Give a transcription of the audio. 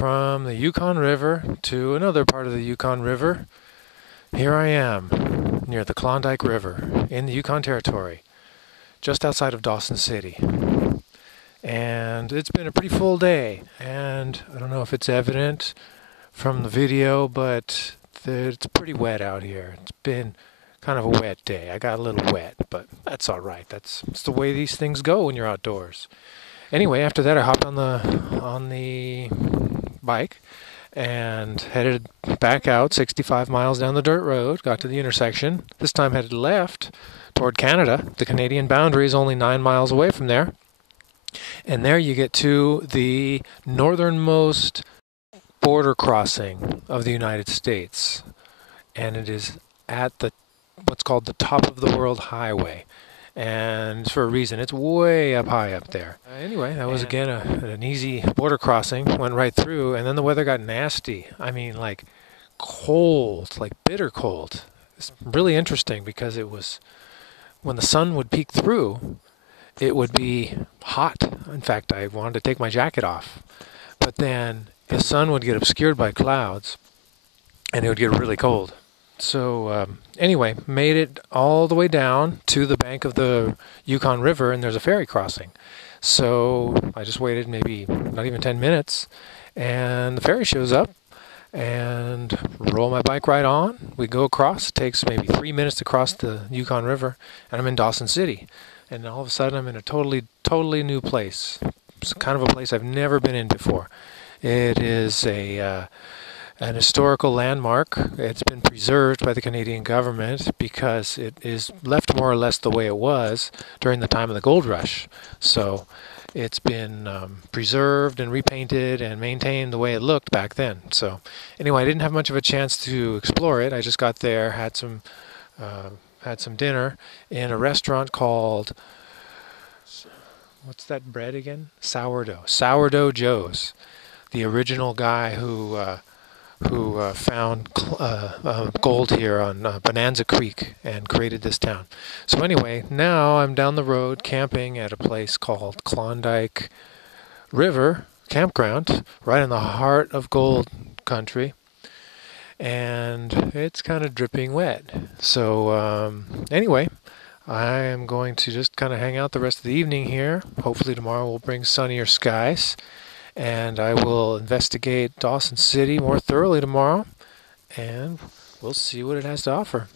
from the Yukon River to another part of the Yukon River. Here I am, near the Klondike River, in the Yukon Territory, just outside of Dawson City. And it's been a pretty full day, and I don't know if it's evident from the video, but it's pretty wet out here. It's been kind of a wet day. I got a little wet, but that's all right. That's the way these things go when you're outdoors. Anyway, after that, I hopped on the bike and headed back out 65 miles down the dirt road, got to the intersection. This time headed left toward Canada. The Canadian boundary is only 9 miles away from there. And there you get to the northernmost border crossing of the United States. And it is at what's called the top of the world highway. And for a reason, it's way up high up there. Anyway, that was again an easy border crossing, went right through, and then the weather got nasty. I mean, like cold, like bitter cold. It's really interesting because it was, when the sun would peek through, it would be hot. In fact, I wanted to take my jacket off. But then the sun would get obscured by clouds, and it would get really cold. So anyway, made it all the way down to the bank of the Yukon River, and there's a ferry crossing. So I just waited maybe not even 10 minutes, and the ferry shows up, and roll my bike right on. We go across. It takes maybe 3 minutes to cross the Yukon River, and I'm in Dawson City. And all of a sudden, I'm in a totally new place. It's kind of a place I've never been in before. It is an historical landmark. It's been preserved by the Canadian government because it is left more or less the way it was during the time of the gold rush. So it's been preserved and repainted and maintained the way it looked back then. So anyway, I didn't have much of a chance to explore it. I just got there, had some dinner in a restaurant called, what's that bread again? Sourdough Joe's. The original guy who found gold here on Bonanza Creek and created this town. So anyway, now I'm down the road camping at a place called Klondike River Campground, right in the heart of gold country. And it's kind of dripping wet. So anyway, I am going to just kind of hang out the rest of the evening here. Hopefully tomorrow will bring sunnier skies. And I will investigate Dawson City more thoroughly tomorrow, and we'll see what it has to offer.